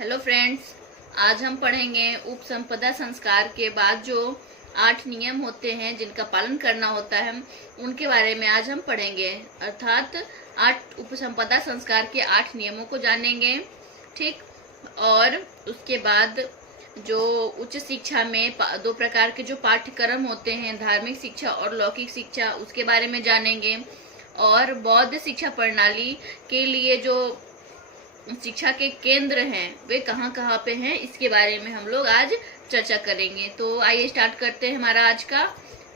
Hello friends, आज हम पढ़ेंगे उपसंपदा संस्कार के बाद जो 8 नियम होते हैं जिनका पालन करना होता है उनके बारे में आज हम पढ़ेंगे। अर्थात 8 उपसंपदा संस्कार के 8 नियमों को जानेंगे। ठीक, और उसके बाद जो उच्च शिक्षा में दो प्रकार के जो पाठ्यक्रम होते हैं, धार्मिक शिक्षा और लौकिक शिक्षा, उसके बारे में जानेंगे। और बौद्ध शिक्षा प्रणाली के लिए जो शिक्षा के केंद्र हैं वे कहाँ कहाँ पे हैं, इसके बारे में हम लोग आज चर्चा करेंगे। तो आइए स्टार्ट करते हैं हमारा आज का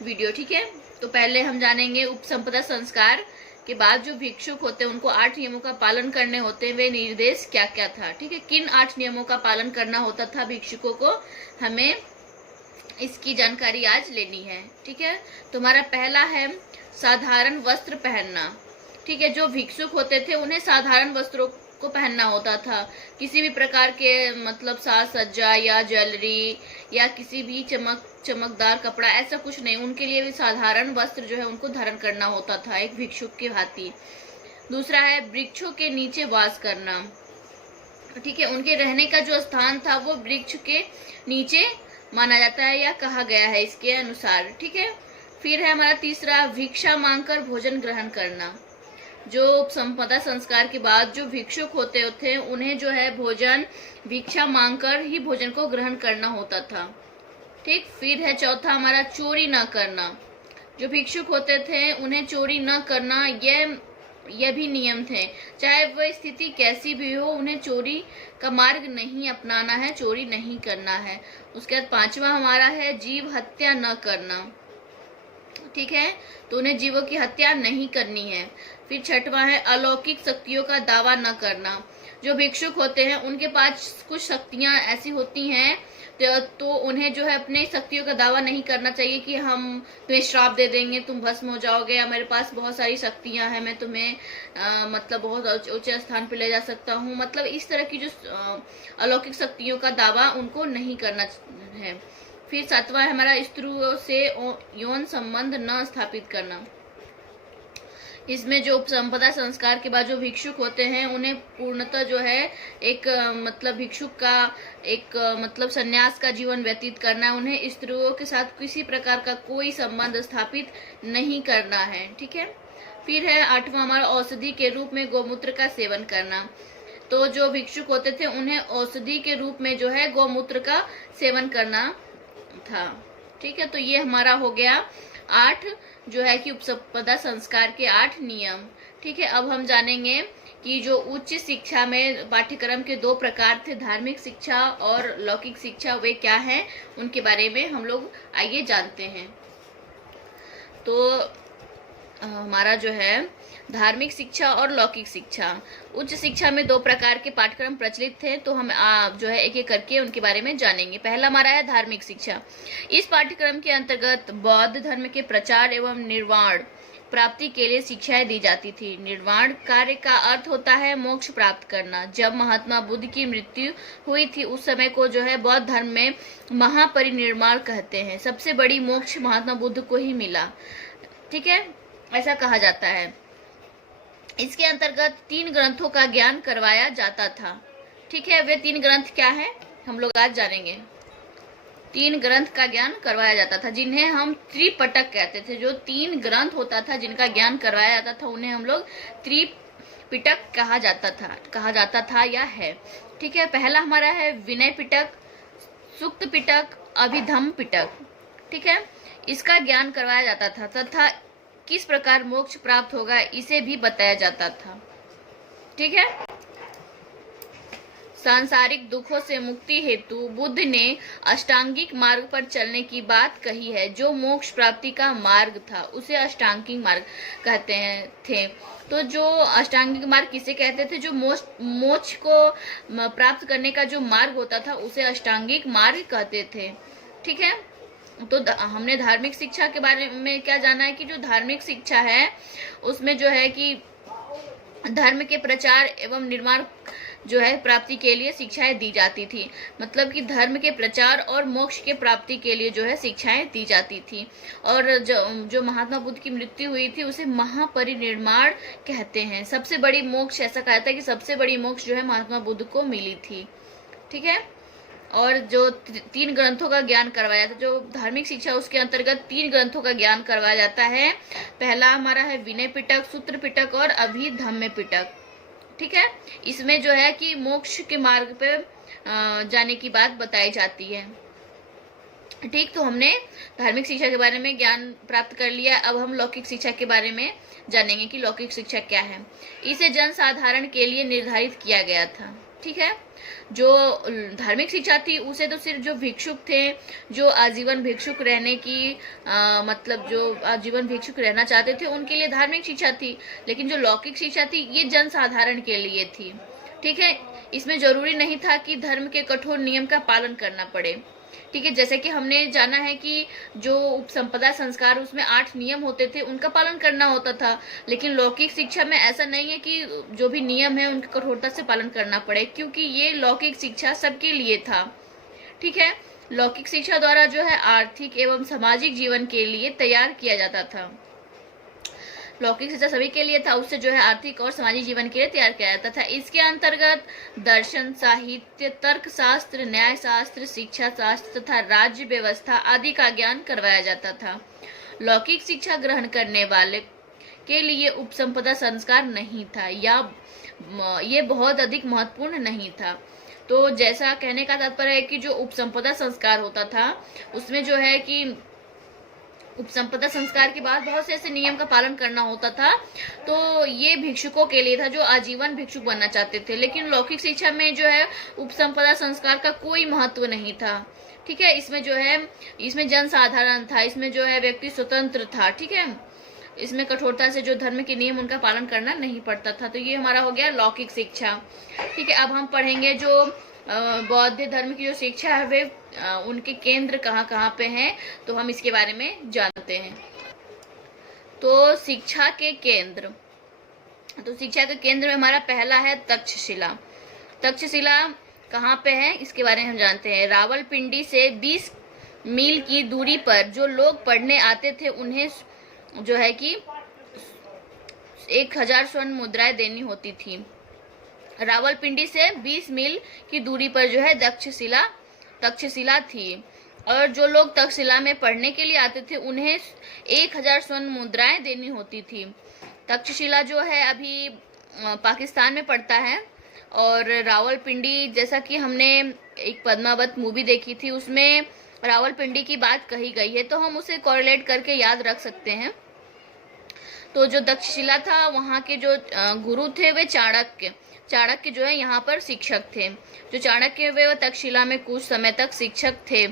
वीडियो। ठीक है, तो पहले हम जानेंगे उपसंपदा संस्कार के बाद जो भिक्षुक होते हैं उनको 8 नियमों का पालन करने होते हैं, वे निर्देश क्या क्या था। ठीक है, किन 8 नियमों का पालन करना होता था भिक्षुकों को, हमें इसकी जानकारी आज लेनी है। ठीक है, तो हमारा पहला है साधारण वस्त्र पहनना। ठीक है, जो भिक्षुक होते थे उन्हें साधारण वस्त्रों को पहनना होता था। किसी भी प्रकार के मतलब साज सज्जा या ज्वेलरी या किसी भी चमकदार कपड़ा, ऐसा कुछ नहीं। उनके लिए भी साधारण वस्त्र जो है उनको धारण करना होता था, एक भिक्षुक के भांति। दूसरा है वृक्षों के नीचे वास करना। ठीक है, उनके रहने का जो स्थान था वो वृक्ष के नीचे माना जाता है या कहा गया है इसके अनुसार। ठीक है, फिर है हमारा तीसरा भिक्षा मांगकर भोजन ग्रहण करना। जो उपसंपदा संस्कार के बाद जो भिक्षुक होते थे उन्हें जो है भोजन भिक्षा मांगकर ही भोजन को ग्रहण करना होता था। ठीक, फिर है चौथा हमारा चोरी न करना। जो भिक्षुक होते थे उन्हें चोरी न करना, यह भी नियम थे। चाहे वह स्थिति कैसी भी हो, उन्हें चोरी का मार्ग नहीं अपनाना है, चोरी नहीं करना है। उसके बाद पांचवा हमारा है जीव हत्या न करना। ठीक है, तो उन्हें जीवों की हत्या नहीं करनी है। फिर छठवां है अलौकिक शक्तियों का दावा न करना। जो भिक्षुक होते हैं उनके पास कुछ शक्तियां ऐसी होती हैं तो उन्हें जो है अपने शक्तियों का दावा नहीं करना चाहिए कि हम तुम्हें श्राप दे देंगे, तुम भस्म हो जाओगे, या मेरे पास बहुत सारी शक्तियां हैं, मैं तुम्हें मतलब बहुत ऊंचे स्थान पर ले जा सकता हूँ। मतलब इस तरह की जो अलौकिक शक्तियों का दावा उनको नहीं करना है। फिर सातवां है हमारा स्त्रियों से यौन संबंध न स्थापित करना। इसमें जो उपसंपदा संस्कार के बाद जो भिक्षुक होते हैं उन्हें पूर्णतः जो है एक मतलब भिक्षुक का एक मतलब सन्यास का जीवन व्यतीत करना है। उन्हें स्त्रियों के साथ किसी प्रकार का कोई संबंध स्थापित नहीं करना है। ठीक है, फिर है आठवां हमारा औषधि के रूप में गौमूत्र का सेवन करना। तो जो भिक्षुक होते थे उन्हें औषधि के रूप में जो है गौमूत्र का सेवन करना था। ठीक है, तो ये हमारा हो गया 8 जो है कि उपसंपदा संस्कार के 8 नियम। ठीक है, अब हम जानेंगे कि जो उच्च शिक्षा में पाठ्यक्रम के 2 प्रकार थे, धार्मिक शिक्षा और लौकिक शिक्षा, वे क्या हैं उनके बारे में हम लोग आइए जानते हैं। तो हमारा जो है धार्मिक शिक्षा और लौकिक शिक्षा। उच्च शिक्षा में 2 प्रकार के पाठ्यक्रम प्रचलित थे, तो हम जो है एक एक करके उनके बारे में जानेंगे। पहला हमारा है धार्मिक शिक्षा। इस पाठ्यक्रम के अंतर्गत बौद्ध धर्म के प्रचार एवं निर्वाण प्राप्ति के लिए शिक्षाएं दी जाती थी। निर्वाण कार्य का अर्थ होता है मोक्ष प्राप्त करना। जब महात्मा बुद्ध की मृत्यु हुई थी उस समय को जो है बौद्ध धर्म में महापरिनिर्वाण कहते हैं। सबसे बड़ी मोक्ष महात्मा बुद्ध को ही मिला। ठीक है, ऐसा कहा जाता है। इसके अंतर्गत 3 ग्रंथों का ज्ञान करवाया जाता था। ठीक है, वे 3 ग्रंथ क्या हैं हम लोग आज जानेंगे। 3 ग्रंथ का ज्ञान करवाया जाता था जिन्हें हम त्रिपिटक कहते थे। जो 3 ग्रंथ होता था जिनका ज्ञान करवाया जाता था उन्हें हम लोग त्रिपिटक कहा जाता था या है। ठीक है, पहला हमारा है विनय पिटक, सूक्त पिटक, अभिधम्म पिटक। ठीक है, इसका ज्ञान करवाया जाता था तथा किस प्रकार मोक्ष प्राप्त होगा इसे भी बताया जाता था। ठीक है, सांसारिक दुखों से मुक्ति हेतु बुद्ध ने अष्टांगिक मार्ग पर चलने की बात कही है। जो मोक्ष प्राप्ति का मार्ग था उसे अष्टांगिक मार्ग कहते थे। तो जो अष्टांगिक मार्ग किसे कहते थे, जो मोक्ष को प्राप्त करने का जो मार्ग होता था उसे अष्टांगिक मार्ग कहते थे। ठीक है, तो हमने धार्मिक शिक्षा के बारे में क्या जाना है कि जो धार्मिक शिक्षा है उसमें जो है कि धर्म के प्रचार एवं निर्माण जो है प्राप्ति के लिए शिक्षाएं दी जाती थी। मतलब कि धर्म के प्रचार और मोक्ष के प्राप्ति के लिए जो है शिक्षाएं दी जाती थी। और जो महात्मा बुद्ध की मृत्यु हुई थी उसे महापरिनिर्वाण कहते हैं। सबसे बड़ी मोक्ष, ऐसा कहा था कि सबसे बड़ी मोक्ष जो है महात्मा बुद्ध को मिली थी। ठीक है। और जो 3 ग्रंथों का ज्ञान करवाया जाता है, जो धार्मिक शिक्षा उसके अंतर्गत 3 ग्रंथों का ज्ञान करवाया जाता है। पहला हमारा है विनय पिटक, सूत्र पिटक और अभिधम्य पिटक, ठीक है। इसमें जो है कि मोक्ष के मार्ग पे जाने की बात बताई जाती है, ठीक। तो हमने धार्मिक शिक्षा के बारे में ज्ञान प्राप्त कर लिया। अब हम लौकिक शिक्षा के बारे में जानेंगे कि लौकिक शिक्षा क्या है। इसे जन साधारण के लिए निर्धारित किया गया था, ठीक है। जो धार्मिक शिक्षा थी उसे तो सिर्फ जो भिक्षुक थे, जो आजीवन भिक्षुक रहने की मतलब जो आजीवन भिक्षुक रहना चाहते थे उनके लिए धार्मिक शिक्षा थी। लेकिन जो लौकिक शिक्षा थी ये जन साधारण के लिए थी, ठीक है। इसमें जरूरी नहीं था कि धर्म के कठोर नियम का पालन करना पड़े, ठीक है। जैसे कि हमने जाना है कि जो उपसंपदा संस्कार उसमें 8 नियम होते थे, उनका पालन करना होता था। लेकिन लौकिक शिक्षा में ऐसा नहीं है कि जो भी नियम है उनकी कठोरता से पालन करना पड़े, क्योंकि ये लौकिक शिक्षा सबके लिए था, ठीक है। लौकिक शिक्षा द्वारा जो है आर्थिक एवं सामाजिक जीवन के लिए तैयार किया जाता था। लौकिक शिक्षा सभी के लिए था, उससे जो है आर्थिक और सामाजिक जीवन के लिए तैयार किया जाता था। इसके अंतर्गत दर्शन, साहित्य, तर्क शास्त्र, न्याय शास्त्र, शिक्षा शास्त्र तथा राज्य व्यवस्था आदि का ज्ञान करवाया जाता था। लौकिक शिक्षा ग्रहण करने वाले के लिए उपसंपदा संस्कार नहीं था या ये बहुत अधिक महत्वपूर्ण नहीं था। तो जैसा कहने का तात्पर्य है कि जो उपसंपदा संस्कार होता था उसमें जो है कि उपसंपदा संस्कार के बाद बहुत से ऐसे नियम का पालन करना होता था। तो ये भिक्षुकों के लिए था जो आजीवन भिक्षुक बनना चाहते थे। लेकिन लौकिक शिक्षा में जो है उपसंपदा संस्कार का कोई महत्व नहीं था, ठीक है। इसमें जो है इसमें जन साधारण था, इसमें जो है व्यक्ति स्वतंत्र था, ठीक है। इसमें कठोरता से जो धर्म के नियम उनका पालन करना नहीं पड़ता था। तो ये हमारा हो गया लौकिक शिक्षा, ठीक है। अब हम पढ़ेंगे जो बौद्ध धर्म की जो शिक्षा है वे उनके केंद्र कहाँ कहाँ पे हैं, तो हम इसके बारे में जानते हैं। तो शिक्षा के केंद्र, तो शिक्षा के केंद्र में हमारा पहला है तक्षशिला। तक्षशिला कहाँ पे है इसके बारे में हम जानते हैं। रावलपिंडी से 20 मील की दूरी पर जो लोग पढ़ने आते थे उन्हें जो है कि 1000 स्वर्ण मुद्राएं देनी होती थी। रावलपिंडी से 20 मील की दूरी पर जो है तक्षशिला थी, और जो लोग तक्षशिला में पढ़ने के लिए आते थे उन्हें 1000 स्वर्ण मुद्राएं देनी होती थी। तक्षशिला जो है अभी पाकिस्तान में पड़ता है। और रावलपिंडी, जैसा कि हमने एक पद्मावत मूवी देखी थी उसमें रावलपिंडी की बात कही गई है, तो हम उसे कोरिलेट करके याद रख सकते हैं। तो जो तक्षशिला था वहाँ के जो गुरु थे वे चाणक्य जो है यहाँ पर शिक्षक थे। जो चाणक्य वे तक्षशिला में कुछ समय तक शिक्षक थे।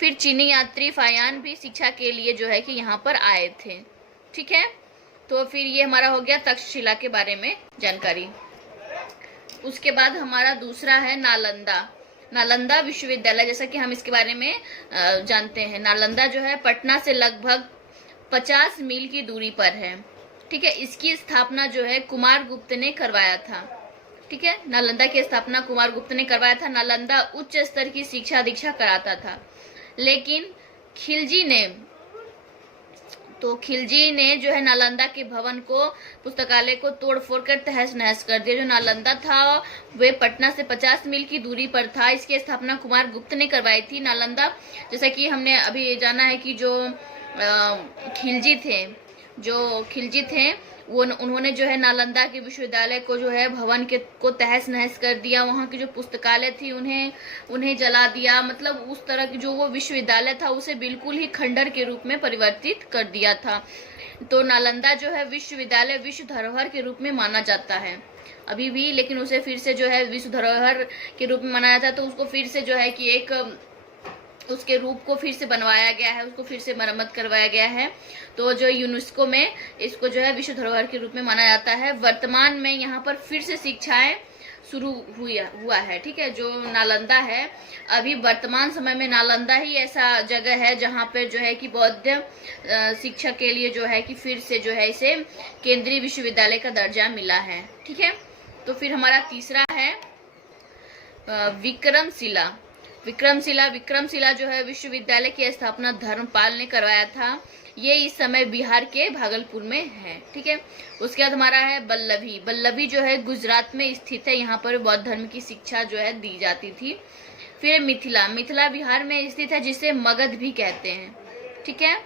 फिर चीनी यात्री फायान भी शिक्षा के लिए जो है कि यहाँ पर आए थे, ठीक है। तो फिर ये हमारा हो गया तक्षशिला के बारे में जानकारी। उसके बाद हमारा दूसरा है नालंदा विश्वविद्यालय। जैसा कि हम इसके बारे में जानते हैं, नालंदा जो है पटना से लगभग 50 मील की दूरी पर है, ठीक है। इसकी स्थापना जो है कुमारगुप्त ने करवाया था, ठीक है। नालंदा की स्थापना कुमारगुप्त ने करवाया था। नालंदा उच्च स्तर की शिक्षा दीक्षा कराता था। लेकिन खिलजी ने जो है नालंदा के भवन को, पुस्तकालय को तोड़ फोड़ कर तहस नहस कर दिया। जो नालंदा था वे पटना से 50 मील की दूरी पर था। इसकी स्थापना कुमारगुप्त ने करवाई थी। नालंदा, जैसा कि हमने अभी जाना है कि जो खिलजी थे वो उन्होंने जो है नालंदा के विश्वविद्यालय को जो है भवन को तहस नहस कर दिया। वहाँ की जो पुस्तकालय थी उन्हें जला दिया। मतलब उस तरह की जो वो विश्वविद्यालय था उसे बिल्कुल ही खंडर के रूप में परिवर्तित कर दिया था। तो नालंदा जो है विश्वविद्यालय विश्व धरोहर के रूप में माना जाता है अभी भी, लेकिन उसे फिर से जो है विश्व धरोहर के रूप में माना जाता है। तो उसको फिर से जो है कि एक उसके रूप को फिर से बनवाया गया है, उसको फिर से मरम्मत करवाया गया है। तो जो यूनेस्को में इसको जो है विश्व धरोहर के रूप में माना जाता है। वर्तमान में यहाँ पर फिर से शिक्षाएं शुरू हुआ है, ठीक है। जो नालंदा है अभी वर्तमान समय में नालंदा ही ऐसा जगह है जहाँ पर जो है कि बौद्ध शिक्षा के लिए जो है कि फिर से जो है इसे केंद्रीय विश्वविद्यालय का दर्जा मिला है, ठीक है। तो फिर हमारा तीसरा है विक्रमशिला। विक्रमशिला जो है विश्वविद्यालय की स्थापना धर्मपाल ने करवाया था। ये इस समय बिहार के भागलपुर में है। ठीक है, उसके बाद हमारा है बल्लभी जो है गुजरात में स्थित है। यहाँ पर बौद्ध धर्म की शिक्षा जो है दी जाती थी। फिर मिथिला बिहार में स्थित है, जिसे मगध भी कहते हैं। ठीक है,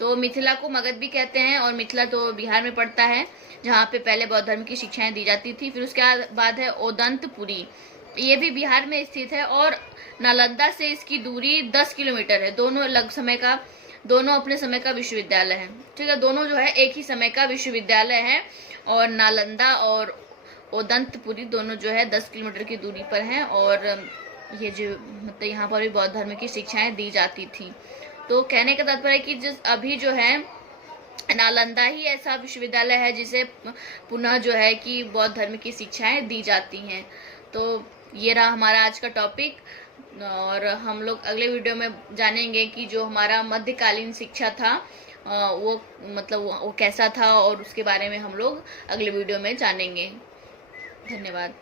तो मिथिला को मगध भी कहते हैं और मिथिला तो बिहार में पड़ता है, जहाँ पे पहले बौद्ध धर्म की शिक्षाएं दी जाती थी। फिर उसके बाद है ओदंतपुरी, ये भी बिहार में स्थित है और नालंदा से इसकी दूरी 10 किलोमीटर है। दोनों अपने समय का विश्वविद्यालय है। ठीक है, दोनों जो है एक ही समय का विश्वविद्यालय है और नालंदा और ओदंतपुरी दोनों जो है 10 किलोमीटर की दूरी पर हैं और ये जो मतलब यहाँ पर भी बौद्ध धर्म की शिक्षाएं दी जाती थी। तो कहने का तात्पर्य कि जिस अभी जो है नालंदा ही ऐसा विश्वविद्यालय है जिसे पुनः जो है कि बौद्ध धर्म की शिक्षाएं दी जाती हैं। तो ये रहा हमारा आज का टॉपिक और हम लोग अगले वीडियो में जानेंगे कि जो हमारा मध्यकालीन शिक्षा था वो मतलब वो कैसा था और उसके बारे में हम लोग अगले वीडियो में जानेंगे। धन्यवाद।